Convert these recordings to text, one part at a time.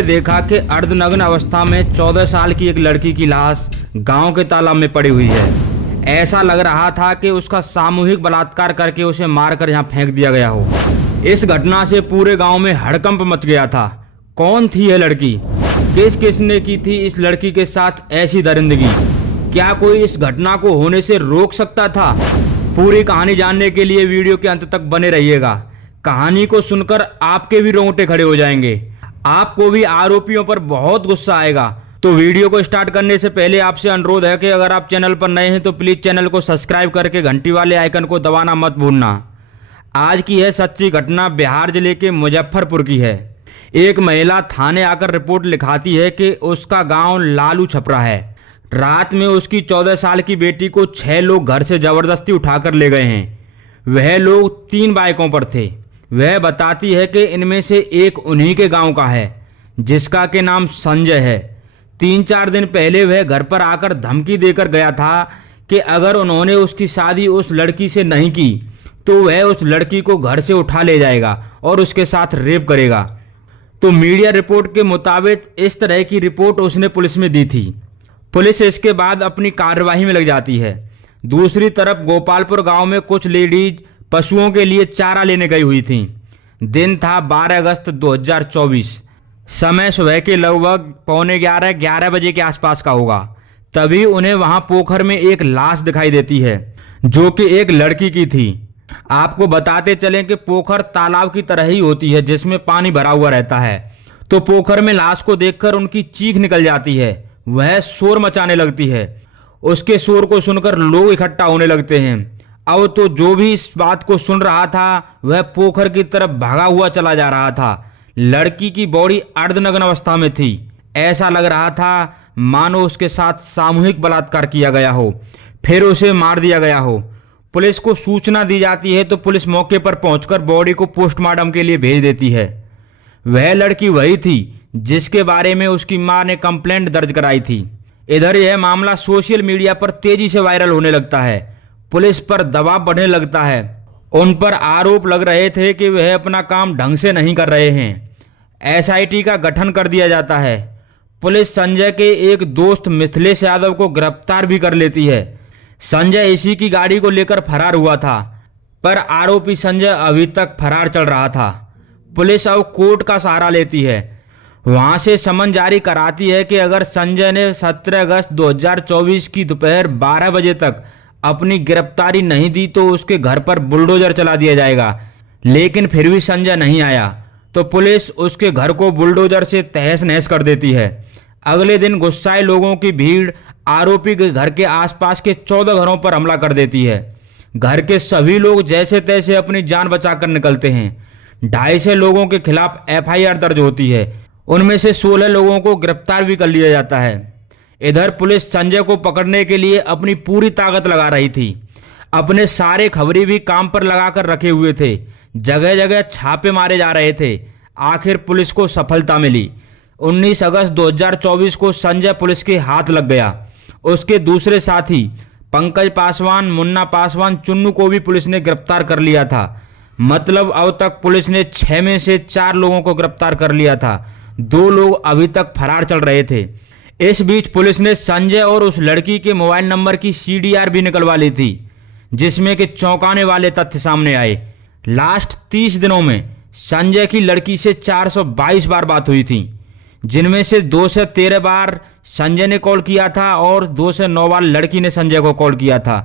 उन्होंने देखा कि अर्धनग्न अवस्था में 14 साल की एक लड़की की लाश गांव के तालाब में पड़ी हुई है। ऐसा लग रहा था कि उसका सामूहिक बलात्कार करके उसे मारकर यहाँ फेंक दिया गया हो। इस घटना से पूरे गांव में हड़कंप मच गया था। कौन थी यह लड़की? किस किसने की थी इस लड़की के साथ ऐसी दरिंदगी? क्या कोई इस घटना को होने से रोक सकता था? पूरी कहानी जानने के लिए वीडियो के अंत तक बने रहिएगा। कहानी को सुनकर आपके भी रोंगटे खड़े हो जाएंगे। आपको भी आरोपियों पर बहुत गुस्सा आएगा। तो वीडियो को स्टार्ट करने से पहले आपसे अनुरोध है कि अगर आप चैनल पर नए हैं तो प्लीज़ चैनल को सब्सक्राइब करके घंटी वाले आइकन को दबाना मत भूलना। आज की यह सच्ची घटना बिहार जिले के मुजफ्फरपुर की है। एक महिला थाने आकर रिपोर्ट लिखाती है कि उसका गांव लालू छपरा है। रात में उसकी 14 साल की बेटी को 6 लोग घर से जबरदस्ती उठाकर ले गए हैं। वह लोग 3 बाइकों पर थे। वह बताती है कि इनमें से एक उन्हीं के गांव का है, जिसका के नाम संजय है। 3-4 दिन पहले वह घर पर आकर धमकी देकर गया था कि अगर उन्होंने उसकी शादी उस लड़की से नहीं की तो वह उस लड़की को घर से उठा ले जाएगा और उसके साथ रेप करेगा। तो मीडिया रिपोर्ट के मुताबिक इस तरह की रिपोर्ट उसने पुलिस में दी थी। पुलिस इसके बाद अपनी कार्यवाही में लग जाती है। दूसरी तरफ गोपालपुर गांव में कुछ लेडीज पशुओं के लिए चारा लेने गई हुई थीं। दिन था 12 अगस्त 2024। समय सुबह के लगभग 11:45 बजे के आसपास का होगा। तभी उन्हें वहां पोखर में एक लाश दिखाई देती है, जो कि एक लड़की की थी। आपको बताते चलें कि पोखर तालाब की तरह ही होती है, जिसमें पानी भरा हुआ रहता है। तो पोखर में लाश को देखकर उनकी चीख निकल जाती है। वह शोर मचाने लगती है। उसके शोर को सुनकर लोग इकट्ठा होने लगते हैं। अब तो जो भी इस बात को सुन रहा था वह पोखर की तरफ भागा हुआ चला जा रहा था। लड़की की बॉडी अर्धनग्न अवस्था में थी। ऐसा लग रहा था मानो उसके साथ सामूहिक बलात्कार किया गया हो, फिर उसे मार दिया गया हो। पुलिस को सूचना दी जाती है तो पुलिस मौके पर पहुंचकर बॉडी को पोस्टमार्टम के लिए भेज देती है। वह लड़की वही थी जिसके बारे में उसकी मां ने कंप्लेंट दर्ज कराई थी। इधर यह मामला सोशल मीडिया पर तेजी से वायरल होने लगता है। पुलिस पर दबाव बढ़ने लगता है। उन पर आरोप लग रहे थे कि वह अपना काम ढंग से नहीं कर रहे हैं। एसआईटी का गठन कर दिया जाता है। पुलिस संजय के एक दोस्त मिथिलेश यादव को गिरफ्तार भी कर लेती है। संजय इसी की गाड़ी को लेकर फरार हुआ था, पर आरोपी संजय अभी तक फरार चल रहा था। पुलिस अब कोर्ट का सहारा लेती है। वहां से समन जारी कराती है कि अगर संजय ने 17 अगस्त 2024 की दोपहर 12 बजे तक अपनी गिरफ्तारी नहीं दी तो उसके घर पर बुलडोजर चला दिया जाएगा। लेकिन फिर भी संजय नहीं आया तो पुलिस उसके घर को बुलडोजर से तहस नहस कर देती है। अगले दिन गुस्साए लोगों की भीड़ आरोपी के घर के आसपास के 14 घरों पर हमला कर देती है। घर के सभी लोग जैसे तैसे अपनी जान बचाकर निकलते हैं। 250 लोगों के खिलाफ एफआईआर दर्ज होती है। उनमें से 16 लोगों को गिरफ्तार भी कर लिया जाता है। इधर पुलिस संजय को पकड़ने के लिए अपनी पूरी ताकत लगा रही थी। अपने सारे खबरी भी काम पर लगाकर रखे हुए थे। जगह जगह छापे मारे जा रहे थे। आखिर पुलिस को सफलता मिली। 19 अगस्त 2024 को संजय पुलिस के हाथ लग गया। उसके दूसरे साथी पंकज पासवान, मुन्ना पासवान, चुन्नू को भी पुलिस ने गिरफ्तार कर लिया था। मतलब अब तक पुलिस ने 6 में से 4 लोगों को गिरफ्तार कर लिया था। 2 लोग अभी तक फरार चल रहे थे। इस बीच पुलिस ने संजय और उस लड़की के मोबाइल नंबर की सीडीआर भी निकलवा ली थी, जिसमें कि चौंकाने वाले तथ्य सामने आए। लास्ट 30 दिनों में संजय की लड़की से 422 बार बात हुई थी, जिनमें से 2 से 13 बार संजय ने कॉल किया था और 2 से 9 बार लड़की ने संजय को कॉल किया था।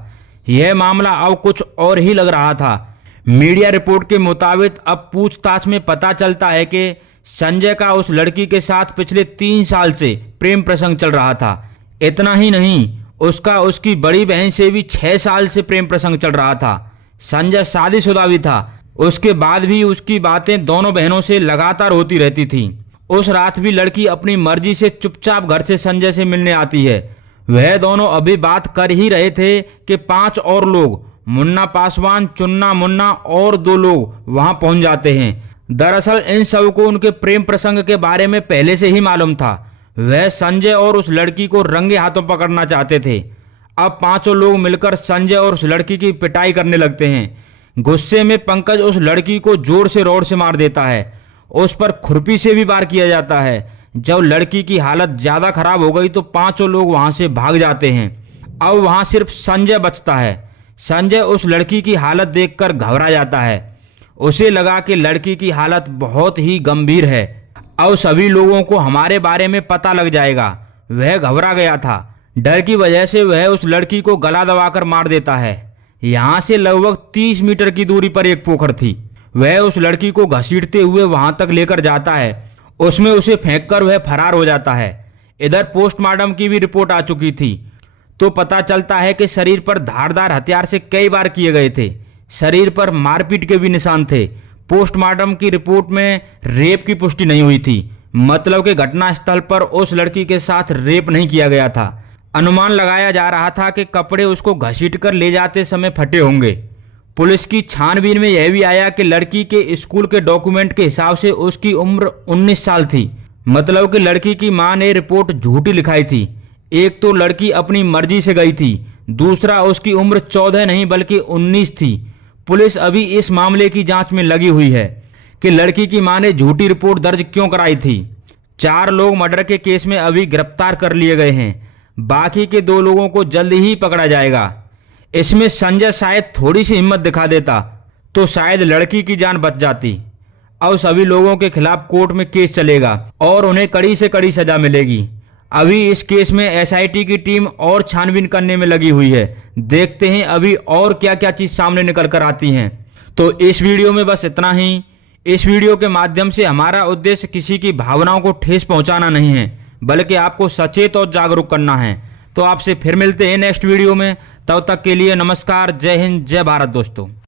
यह मामला अब कुछ और ही लग रहा था। मीडिया रिपोर्ट के मुताबिक अब पूछताछ में पता चलता है कि संजय का उस लड़की के साथ पिछले 3 साल से प्रेम प्रसंग चल रहा था। इतना ही नहीं, उसका उसकी बड़ी बहन से भी 6 साल से प्रेम प्रसंग चल रहा था। संजय शादीशुदा भी था। उसके बाद भी उसकी बातें दोनों बहनों से लगातार होती रहती थीं। उस रात भी लड़की अपनी मर्जी से चुपचाप घर से संजय से मिलने आती है। वह दोनों अभी बात कर ही रहे थे कि 5 और लोग, मुन्ना पासवान, चुन्ना मुन्ना और 2 लोग वहां पहुंच जाते हैं। दरअसल इन सबको उनके प्रेम प्रसंग के बारे में पहले से ही मालूम था। वह संजय और उस लड़की को रंगे हाथों पकड़ना चाहते थे। अब 5 लोग मिलकर संजय और उस लड़की की पिटाई करने लगते हैं। गुस्से में पंकज उस लड़की को जोर से रॉड से मार देता है। उस पर खुरपी से भी वार किया जाता है, जब लड़की की हालत ज्यादा खराब हो गई तो पांचों लोग वहां से भाग जाते हैं। अब वहां सिर्फ संजय बचता है। संजय उस लड़की की हालत देखकर घबरा जाता है। उसे लगा कि लड़की की हालत बहुत ही गंभीर है। अब सभी लोगों को हमारे बारे में पता लग जाएगा। वह घबरा गया था। डर की वजह से वह उस लड़की को गला दबाकर मार देता है। यहाँ से लगभग 30 मीटर की दूरी पर एक पोखर थी। वह उस लड़की को घसीटते हुए वहां तक लेकर जाता है। उसमें उसे फेंककर वह फरार हो जाता है। इधर पोस्टमार्टम की भी रिपोर्ट आ चुकी थी, तो पता चलता है कि शरीर पर धारदार हथियार से कई बार किए गए थे। शरीर पर मारपीट के भी निशान थे। पोस्टमार्टम की रिपोर्ट में रेप की पुष्टि नहीं हुई थी, मतलब कि घटनास्थल पर उस लड़की के साथ रेप नहीं किया गया था। अनुमान लगाया जा रहा था कि कपड़े उसको घसीटकर ले जाते समय फटे होंगे। पुलिस की छानबीन में यह भी आया कि लड़की के स्कूल के डॉक्यूमेंट के हिसाब से उसकी उम्र 19 साल थी, मतलब कि लड़की की मां ने रिपोर्ट झूठी लिखाई थी। एक तो लड़की अपनी मर्जी से गई थी, दूसरा उसकी उम्र 14 नहीं बल्कि 19 थी। पुलिस अभी इस मामले की जांच में लगी हुई है कि लड़की की मां ने झूठी रिपोर्ट दर्ज क्यों कराई थी। 4 लोग मर्डर के केस में अभी गिरफ्तार कर लिए गए हैं। बाकी के 2 लोगों को जल्द ही पकड़ा जाएगा। इसमें संजय शायद थोड़ी सी हिम्मत दिखा देता तो शायद लड़की की जान बच जाती। अब सभी लोगों के खिलाफ कोर्ट में केस चलेगा और उन्हें कड़ी से कड़ी सजा मिलेगी। अभी इस केस में एसआईटी की टीम और छानबीन करने में लगी हुई है। देखते हैं अभी और क्या क्या चीज सामने निकल कर आती हैं। तो इस वीडियो में बस इतना ही। इस वीडियो के माध्यम से हमारा उद्देश्य किसी की भावनाओं को ठेस पहुंचाना नहीं है, बल्कि आपको सचेत और जागरूक करना है। तो आपसे फिर मिलते हैं नेक्स्ट वीडियो में। तब तक के लिए नमस्कार, जय हिंद, जय भारत दोस्तों।